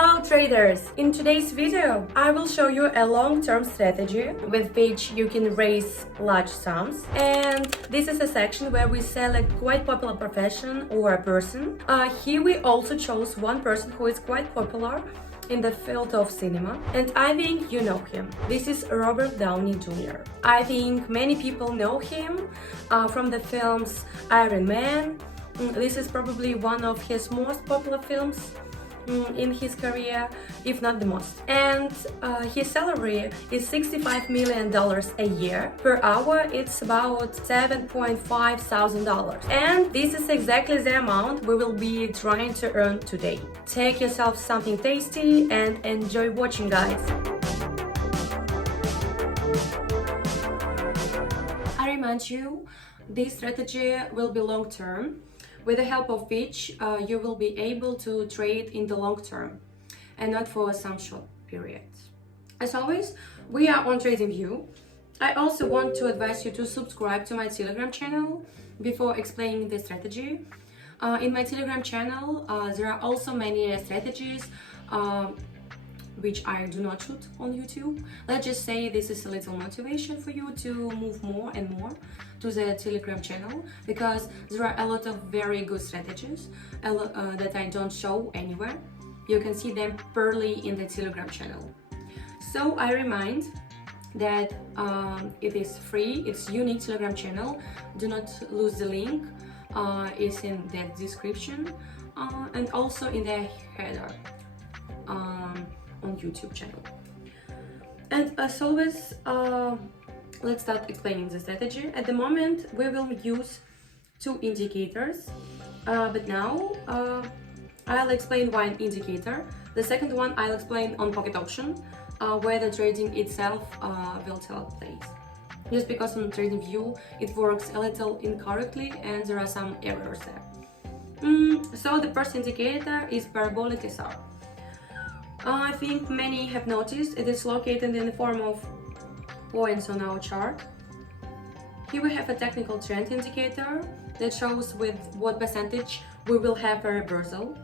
Hello traders! In today's video, I will show you a long-term strategy with which you can raise large sums. And this is a section where we select quite popular profession or a person. Here we also chose one person who is quite popular in the field of cinema, and I think you know him. This is Robert Downey Jr. I think many people know him from the films Iron Man. This is probably one of his most popular films in his career, if not the most. And his salary is $65 million a year. Per hour, it's about $7.5 thousand. And this is exactly the amount we will be trying to earn today. Take yourself something tasty and enjoy watching, guys. I remind you, this strategy will be long-term, with the help of which you will be able to trade in the long term and not for some short period. As always, we are on TradingView. I also want to advise you to subscribe to my Telegram channel before explaining the strategy. In my Telegram channel, there are also many strategies which I do not shoot on YouTube. Let's just say this is a little motivation for you to move more and more to the Telegram channel, because there are a lot of very good strategies that I don't show anywhere. You can see them purely in the Telegram channel. So I remind that it is free, it's unique Telegram channel. Do not lose the link. It's in the description and also in the header on YouTube channel. And as always, let's start explaining the strategy. At the moment, we will use two indicators, but now I'll explain one indicator. The second one I'll explain on pocket option, where the trading itself will take place. Just because on TradingView it works a little incorrectly and there are some errors there. So the first indicator is parabolic SR. I think many have noticed it is located in the form of points on our chart. Here we have a technical trend indicator that shows with what percentage we will have a reversal.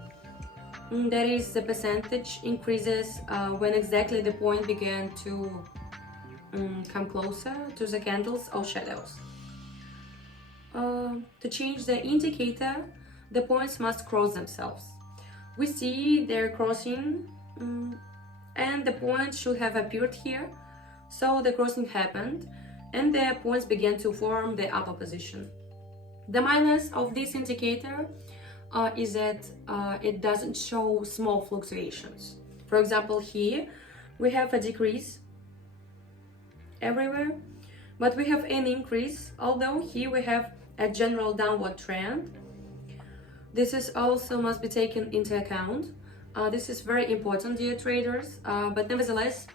That is, the percentage increases when exactly the point began to come closer to the candles or shadows. To change the indicator, the points must cross themselves. We see they're crossing, and the points should have appeared here. So the crossing happened and the points began to form the upper position. The minus of this indicator is that it doesn't show small fluctuations. For example, here we have a decrease everywhere, but we have an increase, although here we have a general downward trend. This is also must be taken into account. This is very important, dear traders, but nevertheless,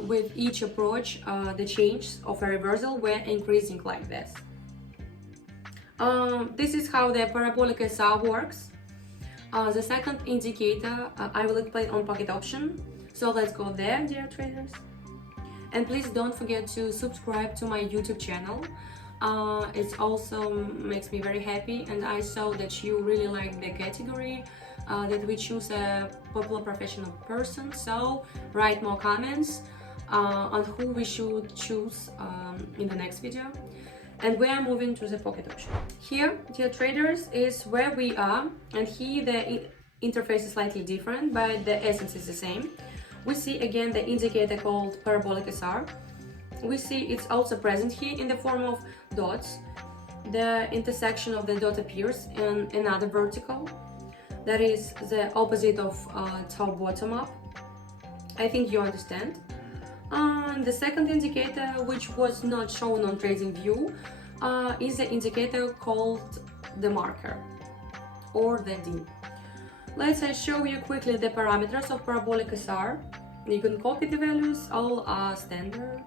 with each approach, the change of a reversal were increasing like this. This is how the parabolic SR works. The second indicator I will explain on pocket option. So let's go there, dear traders. And please don't forget to subscribe to my YouTube channel. It also makes me very happy, and I saw that you really like the category that we choose a popular professional person. So write more comments on who we should choose in the next video. And we are moving to the pocket option. Here, dear traders, is where we are, and here the interface is slightly different, but the essence is the same. We see again the indicator called parabolic SR. We see it's also present here in the form of dots. The intersection of the dot appears in another vertical. That is the opposite of top bottom up. I think you understand. The second indicator, which was not shown on TradingView, is the indicator called the marker or the D. Let's show you quickly the parameters of parabolic SR. You can copy the values, all are standard.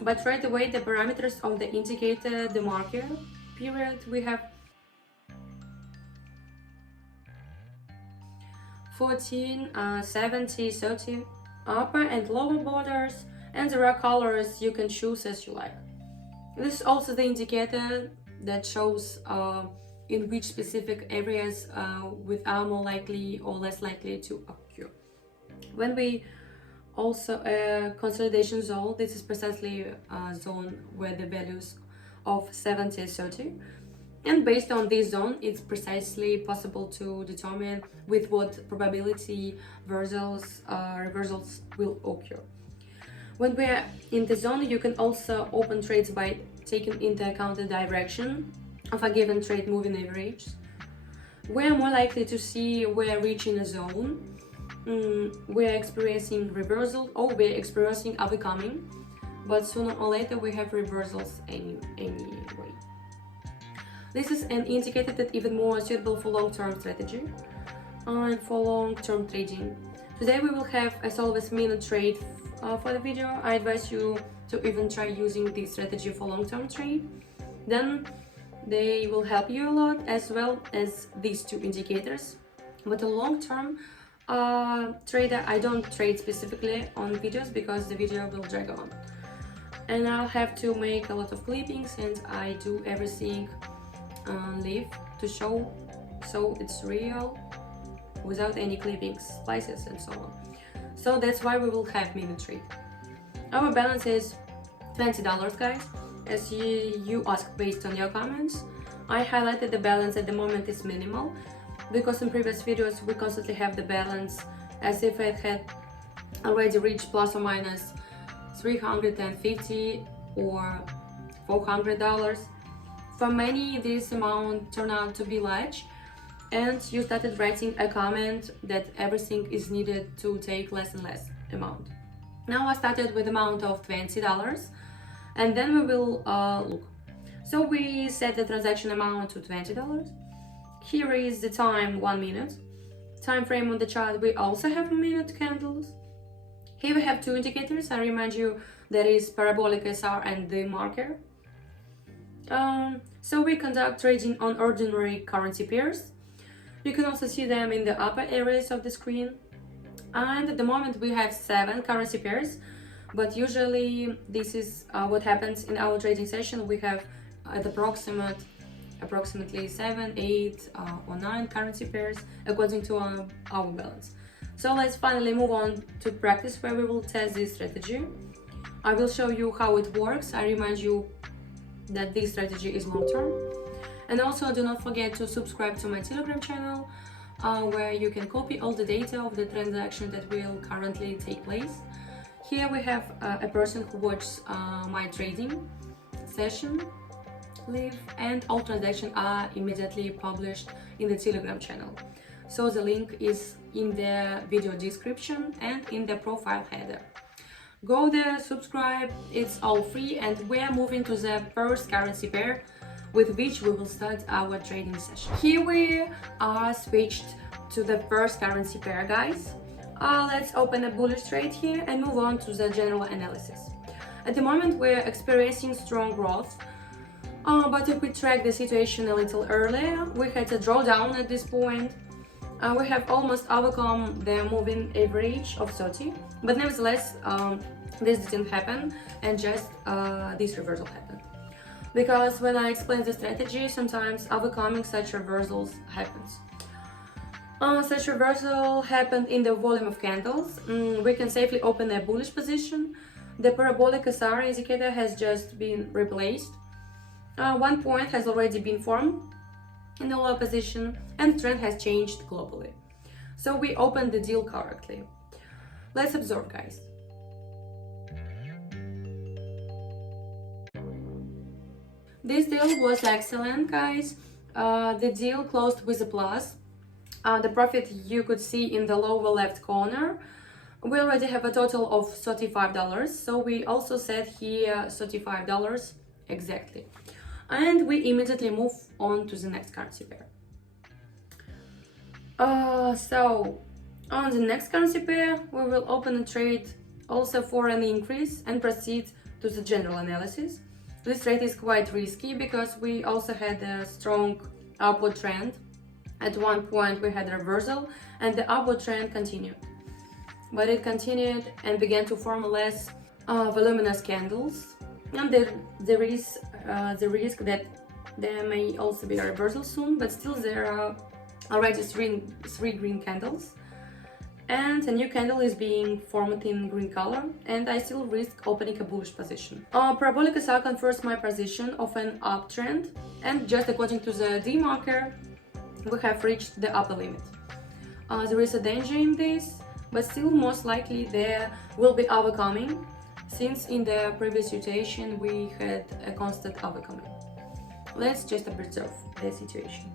But right away, the parameters of the indicator, the marker period, we have 14, 70, 30 upper and lower borders, and there are colors you can choose as you like. This is also the indicator that shows in which specific areas are more likely or less likely to occur. When we also consolidation zone, this is precisely a zone where the values of 70 and 30, and based on this zone it's precisely possible to determine with what probability reversals will occur. When we're in the zone, you can also open trades by taking into account the direction of a given trade moving average. We're more likely to see we're reaching a zone, we're experiencing reversal, or we're experiencing overcoming, but sooner or later we have reversals anyway. This is an indicator that even more suitable for long-term strategy and for long-term trading. Today we will have, as always, minute trade for the video. I advise you to even try using this strategy for long-term trade. Then they will help you a lot, as well as these two indicators. But a long-term trader, I don't trade specifically on videos because the video will drag on, and I'll have to make a lot of clippings, and I do everything live to show, so it's real without any clippings, splices and so on. So that's why we will have minute trade. Our balance is $20, guys. As you asked based on your comments, I highlighted the balance at the moment is minimal, because in previous videos we constantly have the balance as if it had already reached plus or minus $350 or $400. For many, this amount turned out to be large, and you started writing a comment that everything is needed to take less and less amount. Now I started with amount of $20, and then we will look. So we set the transaction amount to $20. Here is the time, 1 minute. Time frame on the chart, we also have minute candles. Here we have two indicators. I remind you, that is parabolic SR and the marker. So we conduct trading on ordinary currency pairs. You can also see them in the upper areas of the screen. And at the moment we have 7 currency pairs, but usually this is what happens in our trading session. We have at approximately 7, 8 or 9 currency pairs according to our balance. So let's finally move on to practice, where we will test this strategy. I will show you how it works. I remind you that this strategy is long-term. And also do not forget to subscribe to my Telegram channel, where you can copy all the data of the transaction that will currently take place. Here we have a person who watches my trading session live, and all transactions are immediately published in the Telegram channel. So the link is in the video description and in the profile header. Go there, subscribe, it's all free, and we're moving to the first currency pair with which we will start our trading session. Here we are switched to the first currency pair, guys. Let's open a bullish trade here and move on to the general analysis. At the moment we're experiencing strong growth, but if we track the situation a little earlier, we had a drawdown at this point. We have almost overcome the moving average of 30, but nevertheless this didn't happen, and just this reversal happened. Because when I explain the strategy, sometimes overcoming such reversals happens. Such reversal happened in the volume of candles. We can safely open a bullish position. The parabolic SR indicator has just been replaced. 1 point has already been formed in the lower position, and the trend has changed globally. So we opened the deal correctly. Let's observe, guys. This deal was excellent, guys. The deal closed with a plus. The profit you could see in the lower left corner. We already have a total of $35, so we also set here $35 exactly. And we immediately move on to the next currency pair. So on the next currency pair, we will open a trade also for an increase and proceed to the general analysis. This trade is quite risky because we also had a strong upward trend. At one point we had a reversal and the upward trend continued. But it continued and began to form less voluminous candles. And there is the risk that There may also be a reversal soon, but still there are already three green candles. And a new candle is being formed in green color, and I still risk opening a bullish position. Parabolic SR confirms my position of an uptrend, and just according to the D marker, we have reached the upper limit. There is a danger in this, but still most likely there will be overcoming, since in the previous situation we had a constant overcoming. Let's just observe the situation.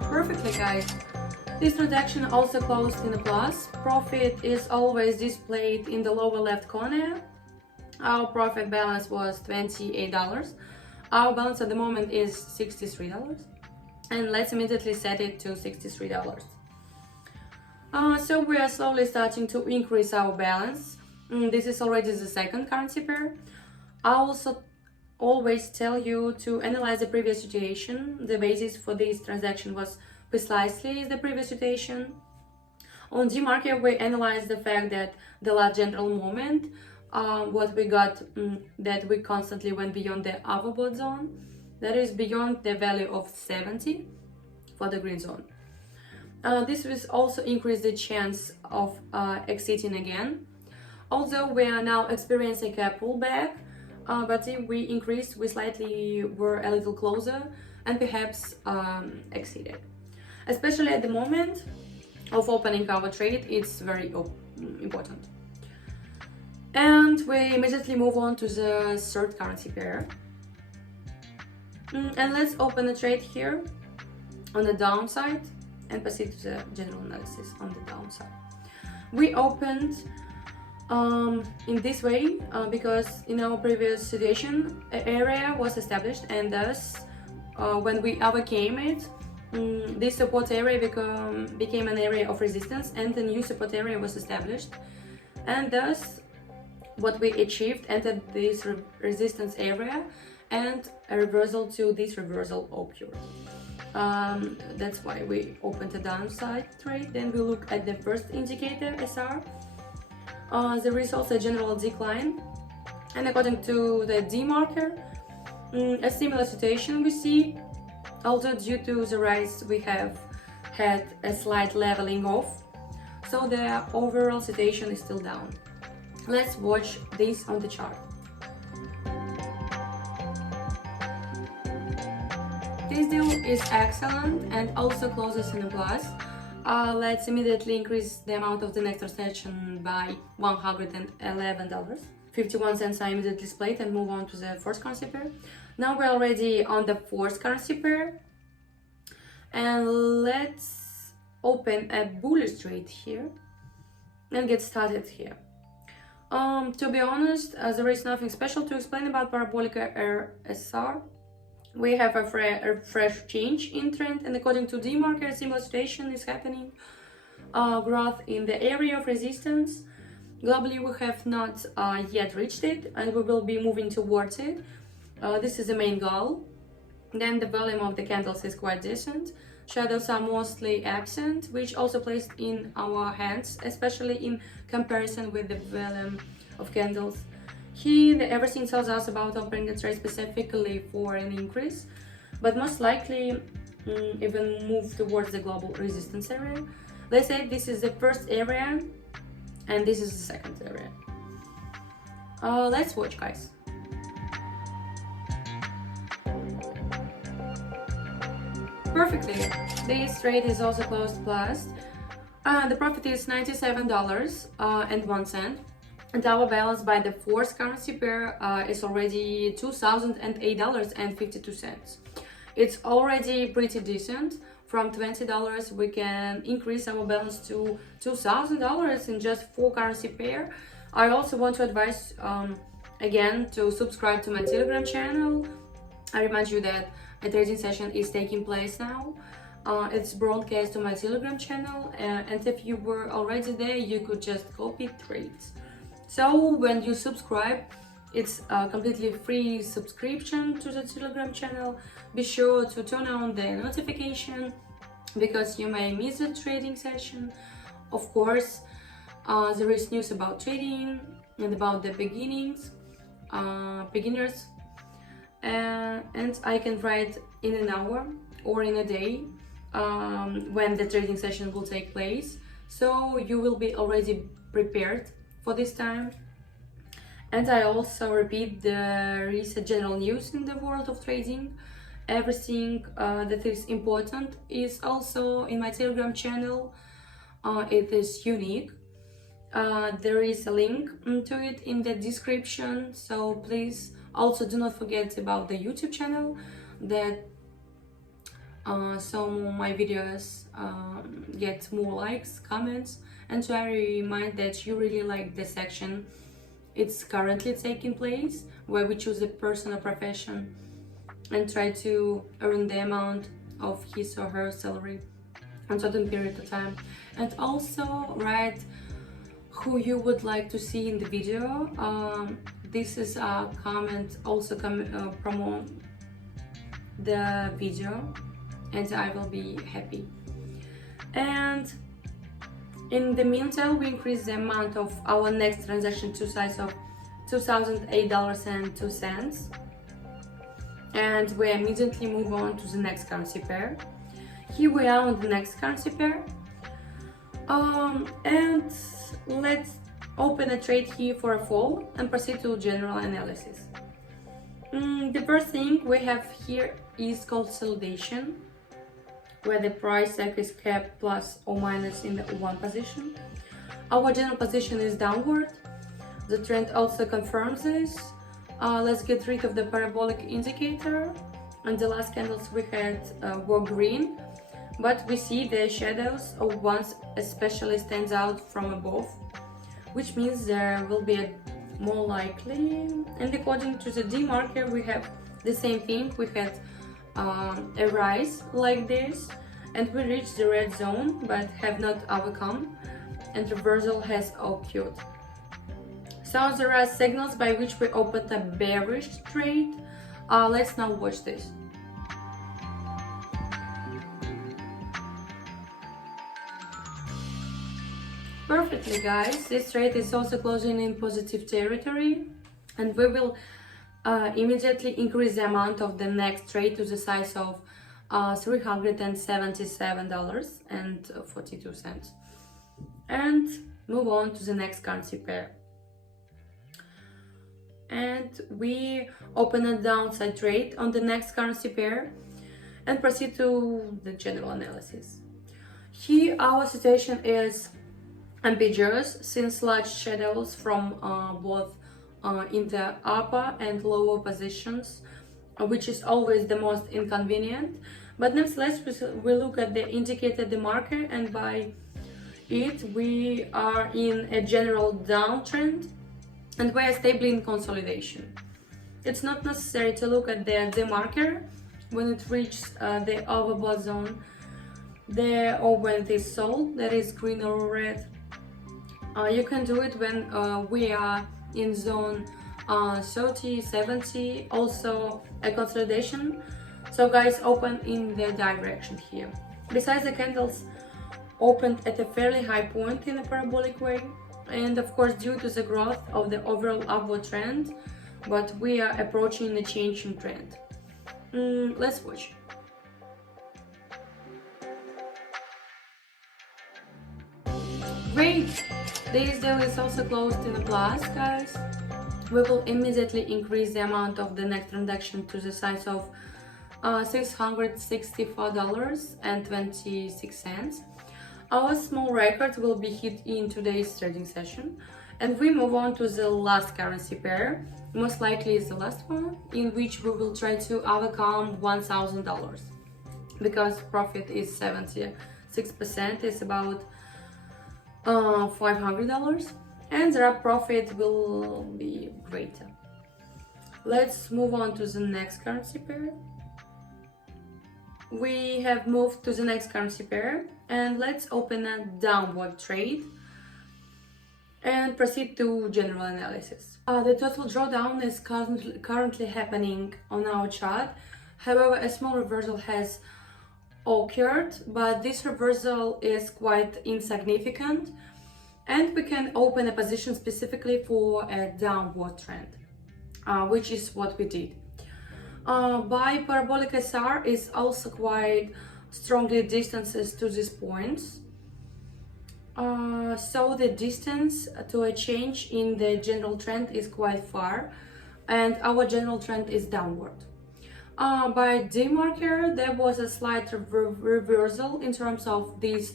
Perfectly, guys. This transaction also closed in a plus. Profit is always displayed in the lower left corner. Our profit balance was $28. Our balance at the moment is $63. And let's immediately set it to $63. So we are slowly starting to increase our balance. This is already the second currency pair. I also always tell you to analyze the previous situation. The basis for this transaction was precisely the previous situation. On D market, we analyzed the fact that the last general moment, what we got, that we constantly went beyond the overbought zone, that is beyond the value of 70 for the green zone. This will also increase the chance of exiting again. Although we are now experiencing a pullback, but if we increased, we slightly were a little closer and perhaps exceeded. Especially at the moment of opening our trade, it's very important. And we immediately move on to the third currency pair. And let's open a trade here on the downside and proceed to the general analysis on the downside. We opened in this way because in our previous situation an area was established, and thus when we overcame it, this support area became an area of resistance, and a new support area was established, and thus what we achieved entered this resistance area, and a reversal to this reversal occurred. That's why we opened a downside trade. Then we look at the first indicator, SR. There is also a general decline, and according to the D marker, a similar situation we see. Although due to the rise we have had a slight leveling off, so the overall situation is still down. Let's watch this on the chart. This deal is excellent and also closes in a plus. Let's immediately increase the amount of the next transaction by $111. 51 cents are immediately displayed and move on to the first currency pair. Now we're already on the fourth currency pair, and let's open a bullish trade here and get started here. To be honest, there is nothing special to explain about Parabolic SR. We have a fresh change in trend, and according to D market, a similar situation is happening. Growth in the area of resistance. Globally, we have not yet reached it, and we will be moving towards it. This is the main goal. Then the volume of the candles is quite decent. Shadows are mostly absent, which also plays in our hands, especially in comparison with the volume of candles. Here, everything tells us about opening a trade specifically for an increase, but most likely even move towards the global resistance area. Let's say this is the first area, and this is the second area. Let's watch, guys. Perfectly. This trade is also closed plus. The profit is $97.01, and our balance by the fourth currency pair is already $2,008.52. It's already pretty decent. From $20 we can increase our balance to $2,000 in just 4 currency pair. I also want to advise again to subscribe to my Telegram channel. I remind you that a trading session is taking place now. It's broadcast to my Telegram channel, and if you were already there, you could just copy trades. So when you subscribe, it's a completely free subscription to the Telegram channel. Be sure to turn on the notification because you may miss a trading session. Of course, there is news about trading and about the beginnings. beginners, and I can write in an hour or in a day when the trading session will take place, so you will be already prepared for this time. And I also repeat the recent general news in the world of trading. Everything that is important is also in my Telegram channel. It is unique. There is a link to it in the description, so please also do not forget about the YouTube channel, that so my videos get more likes, comments, and to remind that you really like the section it's currently taking place, where we choose a person or profession and try to earn the amount of his or her salary on a certain period of time, and also write who you would like to see in the video. This is a comment also promote the video, and I will be happy. And in the meantime, we increase the amount of our next transaction to size of $2,008.02, and we immediately move on to the next currency pair. Here we are on the next currency pair, and let's open a trade here for a fall and proceed to general analysis. The first thing we have here is consolidation, where the price tag is kept plus or minus in the one position. Our general position is downward. The trend also confirms this. Let's get rid of the parabolic indicator. And the last candles we had were green, but we see the shadows of one especially stands out from above, which means there will be a more likely. And according to the D marker, we have the same thing. We had a rise like this, and we reached the red zone but have not overcome, and reversal has occurred. So there are signals by which we opened a bearish trade. Let's now watch this. Perfectly, guys. This trade is also closing in positive territory, and we will immediately increase the amount of the next trade to the size of $377.42, and move on to the next currency pair. And we open a downside trade on the next currency pair and proceed to the general analysis. Here our situation is ambiguous, since large shadows from both in the upper and lower positions, which is always the most inconvenient. But nevertheless, we look at the indicator, the marker, and by it we are in a general downtrend, and we are stably in consolidation. It's not necessary to look at the marker when it reaches the overbought zone, or when it is sold, that is green or red. You can do it when we are in zone 30, 70, also a consolidation. So guys, open in the direction here. Besides, the candles opened at a fairly high point in a parabolic way, and of course due to the growth of the overall upward trend, but we are approaching the changing trend. Let's watch. Great! This deal is also closed in a plus, guys. We will immediately increase the amount of the next transaction to the size of $664.26. Our small record will be hit in today's trading session, and we move on to the last currency pair, most likely is the last one, in which we will try to overcome $1,000, because profit is 76%, is about $500, and the profit will be greater. Let's move on to the next currency pair. We have moved to the next currency pair, and let's open a downward trade and proceed to general analysis. The total drawdown is currently happening on our chart. However, a small reversal has occurred, but this reversal is quite insignificant, and we can open a position specifically for a downward trend. which is what we did. By parabolic SR is also quite strongly distances to these points. So the distance to a change in the general trend is quite far, and our general trend is downward. By D marker, there was a slight reversal in terms of this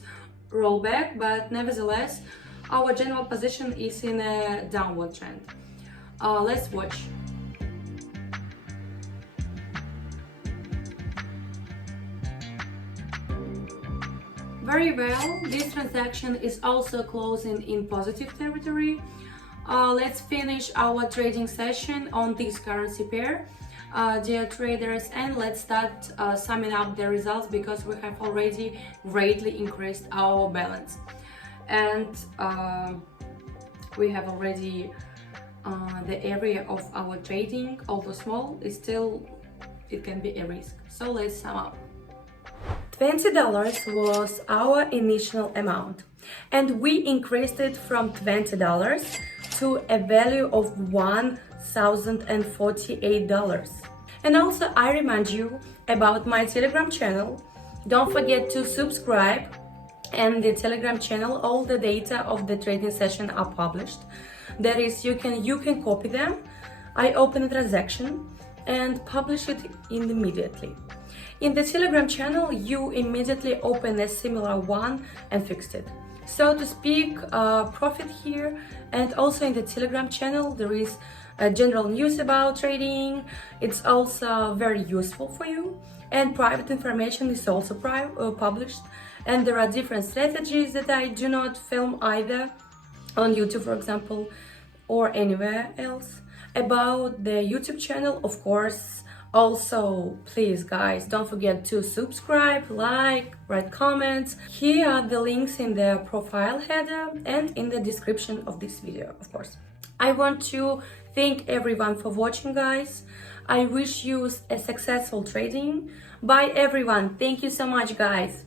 rollback, but nevertheless, our general position is in a downward trend. Let's watch. Very well, this transaction is also closing in positive territory. Let's finish our trading session on this currency pair, dear traders, and let's start summing up the results, because we have already greatly increased our balance, and we have already the area of our trading, although small, is still, it can be a risk. So let's sum up. $20 was our initial amount, and we increased it from $20 to a value of $1,048. And also I remind you about my Telegram channel. Don't forget to subscribe, and the Telegram channel, all the data of the trading session are published. That is, you can copy them. I open a transaction and publish it immediately. In the Telegram channel, you immediately open a similar one and fixed it. So to speak, profit here, and also in the Telegram channel, there is general news about trading. It's also very useful for you, and private information is also published. And there are different strategies that I do not film either on YouTube, for example, or anywhere else. About the YouTube channel, of course, also, please guys, don't forget to subscribe, like, write comments. Here are the links in the profile header and in the description of this video, of course. I want to thank everyone for watching, guys. I wish you a successful trading. Bye everyone. Thank you so much, guys.